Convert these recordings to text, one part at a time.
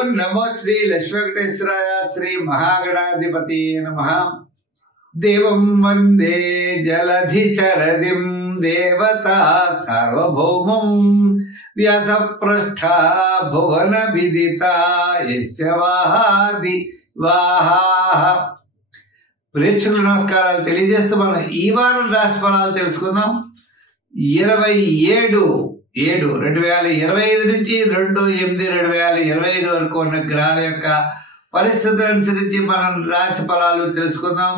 ఓం నమో శ్రీ లక్ష్మీవేంకటేశ్వరాయ శ్రీ మహాగణాధిపతి నమః. దేవం వందే జలధి శరదిం దేవతా సార్వభౌమం వ్యాసపృష్ఠ భువన విదిత యస్య వాహాది వాహాః. ప్రేక్షకులకు నమస్కారాలు తెలియజేస్తూ మనం ఈ వారం రాశి ఫలాలు తెలుసుకుందాం. 27/7/2025 నుంచి 2/8/2025 వరకు ఉన్న గ్రహాల యొక్క పరిస్థితులు అనుసరించి మనం రాశి ఫలాలు తెలుసుకుందాం.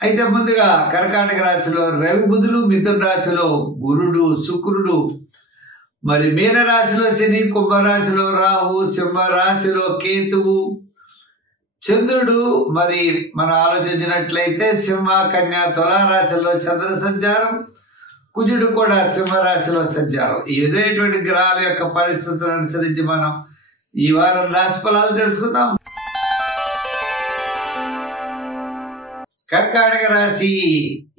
అయితే ముందుగా కర్కాటక రాశిలో రవి బుధులు, మిథున రాశిలో గురుడు శుక్రుడు, మరి మీన రాశిలో శని, కుంభరాశిలో రాహు, సింహ రాశిలో కేతువు, చంద్రుడు మరి మనం ఆలోచించినట్లయితే సింహ, కన్యా, తులా రాశిలో చంద్ర సంచారం, కుజుడు కూడా సింహరాశిలో సంచారం. ఈ విధమైనటువంటి గ్రహాల యొక్క పరిస్థితులను అనుసరించి మనం ఈ వారం రాశి ఫలాలు తెలుసుకుందాం. కర్కాటక రాశి.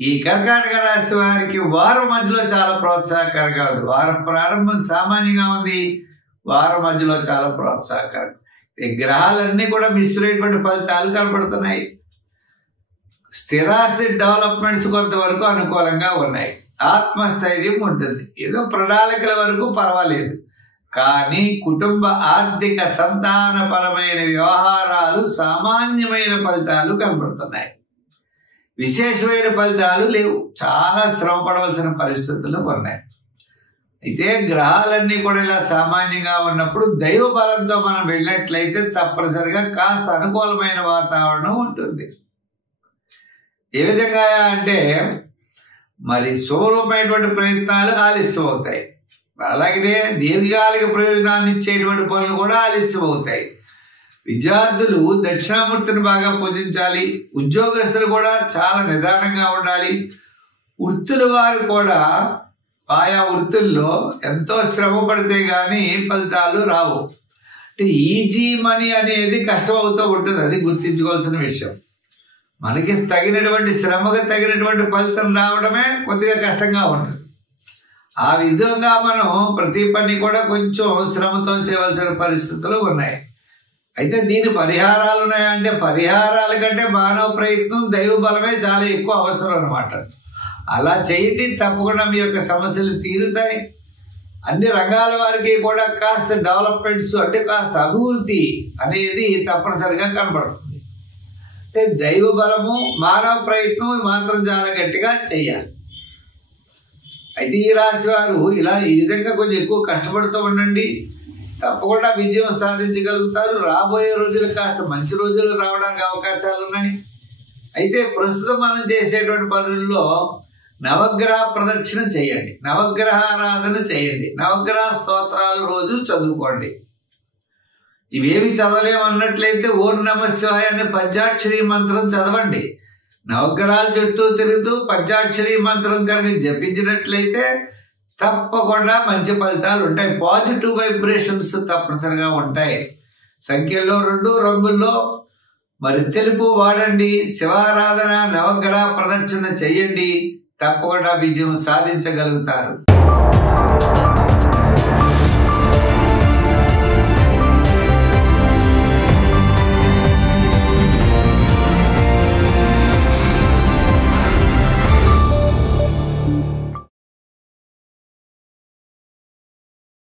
ఈ కర్కాటక రాశి వారికి వారం మధ్యలో చాలా ప్రోత్సాహకరంగా ఉంది. వారం ప్రారంభం సామాన్యంగా ఉంది, వారం మధ్యలో చాలా ప్రోత్సాహకరంగా. ఈ గ్రహాలన్నీ కూడా మిశ్రమైనటువంటి ఫలితాలు కనబడుతున్నాయి. స్థిరాస్తి డెవలప్మెంట్స్ కొంతవరకు అనుకూలంగా ఉన్నాయి. ఆత్మస్థైర్యం ఉంటుంది. ఏదో ప్రణాళికల వరకు పర్వాలేదు, కానీ కుటుంబ ఆర్థిక సంతానపరమైన వ్యవహారాలు సామాన్యమైన ఫలితాలు కనబడుతున్నాయి. విశేషమైన ఫలితాలు లేవు. చాలా శ్రమ పడవలసిన పరిస్థితులు ఉన్నాయి. అయితే గ్రహాలన్నీ కూడా ఇలా సామాన్యంగా ఉన్నప్పుడు దైవ బలంతో మనం వెళ్ళినట్లయితే తప్పనిసరిగా కాస్త అనుకూలమైన వాతావరణం ఉంటుంది. ఏ విధంగా అంటే మరి శుభరూపమైనటువంటి ప్రయత్నాలు ఆలస్యం అవుతాయి. అలాగే దీర్ఘకాలిక ప్రయోజనాన్ని ఇచ్చేటువంటి పనులు కూడా ఆలస్యం అవుతాయి. విద్యార్థులు దక్షిణామూర్తిని బాగా పూజించాలి. ఉద్యోగస్తులు కూడా చాలా నిదానంగా ఉండాలి. వృత్తుల వారు కూడా ఆయా వృత్తుల్లో ఎంతో శ్రమ పడితే కానీ ఫలితాలు రావు. అంటే ఈజీ మనీ అనేది కష్టం అవుతూ ఉంటుంది. అది గుర్తించుకోవాల్సిన విషయం. మనకి తగినటువంటి శ్రమకు తగినటువంటి ఫలితం రావడమే కొద్దిగా కష్టంగా ఉంటుంది. ఆ విధంగా మనం ప్రతి పని కూడా కొంచెం శ్రమతో చేయవలసిన పరిస్థితులు ఉన్నాయి. అయితే దీని పరిహారాలు ఉన్నాయంటే పరిహారాల కంటే మానవ ప్రయత్నం, దైవ బలమే చాలా ఎక్కువ అవసరం అన్నమాట. అలా చేయండి, తప్పకుండా మీ యొక్క సమస్యలు తీరుతాయి. అన్ని రంగాల వారికి కూడా కాస్త డెవలప్మెంట్స్ అంటే కాస్త అభివృద్ధి అనేది తప్పనిసరిగా కనబడుతుంది. అంటే దైవ బలము, మానవ ప్రయత్నం మాత్రం చాలా గట్టిగా చేయాలి. అయితే ఈ రాశి వారు ఇలా ఈ విధంగా కొంచెం ఎక్కువ కష్టపడుతూ ఉండండి, తప్పకుండా విజయం సాధించగలుగుతారు. రాబోయే రోజులు కాస్త మంచి రోజులు రావడానికి అవకాశాలు ఉన్నాయి. అయితే ప్రస్తుతం మనం చేసేటువంటి పనుల్లో నవగ్రహ ప్రదక్షిణ చేయండి, నవగ్రహ ఆరాధన చేయండి, నవగ్రహ స్తోత్రాలు రోజు చదువుకోండి. ఇవేమి చదవలేమన్నట్లయితే ఓం నమః శివాయ అనే పంచాక్షరి మంత్రం చదవండి. నవగ్రహాల చుట్టూ తిరుగుతూ పంచాక్షరి మంత్రం కనుక జపించినట్లయితే తప్పకుండా మంచి ఫలితాలు ఉంటాయి. పాజిటివ్ వైబ్రేషన్స్ తప్పనిసరిగా ఉంటాయి. సంఖ్యల్లో 2 రంగుల్లో మరి తెలుపు వాడండి. శివారాధన, నవగ్రహ ప్రదక్షిణ చేయండి, తప్పకుండా విజయం సాధించగలుగుతారు.